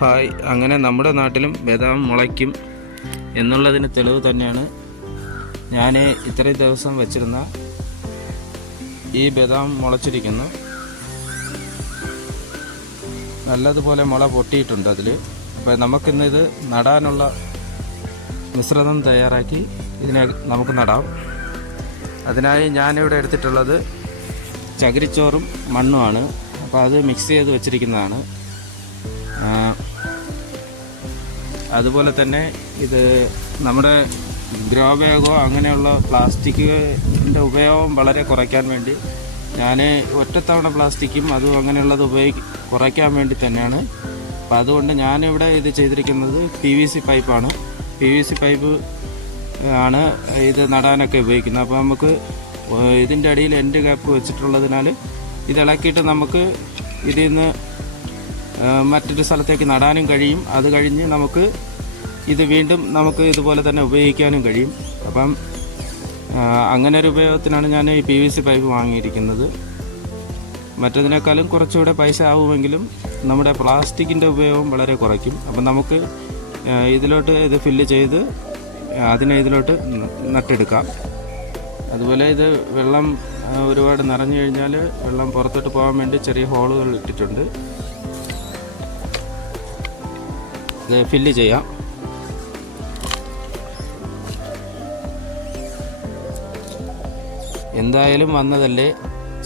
Hi, അങ്ങനെ നമ്മുടെ നാട്ടിലും ബദാം മുളയ്ക്കും എന്നുള്ളതിന് തെളിവ് തന്നെയാണ് ഞാൻ ഇത്രയും ദിവസം വെച്ചിരുന്ന ഈ ബദാം മുളച്ചിരിക്കുന്നു. നല്ലതുപോലെ മുള പൊട്ടിയിട്ടുണ്ട് അതിൽ. അപ്പോൾ നമുക്കിന്നിത് നടാനുള്ള മിശ്രിതം തയ്യാറാക്കി ഇതിനെ നമുക്ക് നടാം. അതിനായി ഞാനിവിടെ എടുത്തിട്ടുള്ളത് ചകിരിച്ചോറും മണ്ണുമാണ്. അപ്പോൾ അത് മിക്സ് ചെയ്ത് വെച്ചിരിക്കുന്നതാണ്. അതുപോലെ തന്നെ ഇത് നമ്മുടെ ഗ്രോ ബാഗോ അങ്ങനെയുള്ള പ്ലാസ്റ്റിക്കിൻ്റെ ഉപയോഗം വളരെ കുറയ്ക്കാൻ വേണ്ടി ഞാൻ ഒറ്റത്തവണ പ്ലാസ്റ്റിക്കും അതും അങ്ങനെയുള്ളത് കുറയ്ക്കാൻ വേണ്ടി തന്നെയാണ്. അപ്പോൾ അതുകൊണ്ട് ഞാനിവിടെ ഇത് ചെയ്തിരിക്കുന്നത് PVC പൈപ്പാണ്. PVC പൈപ്പ് ആണ് ഇത് നടാനൊക്കെ ഉപയോഗിക്കുന്നത്. അപ്പോൾ നമുക്ക് ഇതിൻ്റെ അടിയിൽ എൻഡ് ഗ്യാപ്പ് വെച്ചിട്ടുള്ളതിനാൽ ഇത് ഇളക്കിയിട്ട് നമുക്ക് ഇതിൽ നിന്ന് മറ്റൊരു സ്ഥലത്തേക്ക് നടാനും കഴിയും. അത് കഴിഞ്ഞ് നമുക്ക് ഇത് വീണ്ടും നമുക്ക് ഇതുപോലെ തന്നെ ഉപയോഗിക്കാനും കഴിയും. അപ്പം അങ്ങനെ ഒരു ഉപയോഗത്തിനാണ് ഞാൻ ഈ PVC പൈപ്പ് വാങ്ങിയിരിക്കുന്നത്. മറ്റതിനേക്കാളും കുറച്ചുകൂടെ പൈസ ആവുമെങ്കിലും നമ്മുടെ പ്ലാസ്റ്റിക്കിൻ്റെ ഉപയോഗം വളരെ കുറയ്ക്കും. അപ്പം നമുക്ക് ഇതിലോട്ട് ഇത് ഫില്ല് ചെയ്ത് അതിനെ ഇതിലോട്ട് നട്ടെടുക്കാം. അതുപോലെ ഇത് വെള്ളം ഒരുപാട് നിറഞ്ഞു കഴിഞ്ഞാൽ വെള്ളം പുറത്തോട്ട് പോകാൻ വേണ്ടി ചെറിയ ഹോളുകൾ ഇട്ടിട്ടുണ്ട്. ഇത് ഫില്ല് ചെയ്യാം. എന്തായാലും വന്നതല്ലേ,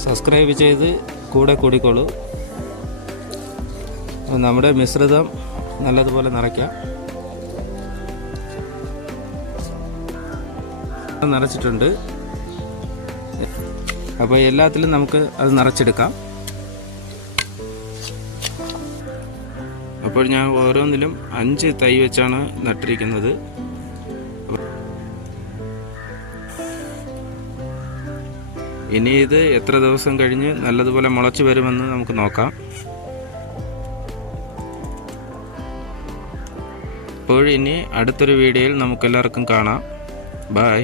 സബ്സ്ക്രൈബ് ചെയ്ത് കൂടെ കൂടിക്കോളൂ. നമ്മുടെ മിശ്രിതം നല്ലതുപോലെ നിറയ്ക്കാം. നിറച്ചിട്ടുണ്ട്. അപ്പോൾ എല്ലാത്തിലും നമുക്ക് അത് നിറച്ചെടുക്കാം. അപ്പോൾ ഞാൻ ഓരോന്നിലും 5 തൈ വെച്ചാണ് നട്ടിരിക്കുന്നത്. ഇനി ഇത് എത്ര ദിവസം കഴിഞ്ഞ് നല്ലതുപോലെ മുളച്ചു വരുമെന്ന് നമുക്ക് നോക്കാം. അപ്പോൾ ഇനി അടുത്തൊരു വീഡിയോയിൽ നമുക്കെല്ലാവർക്കും കാണാം. ബൈ.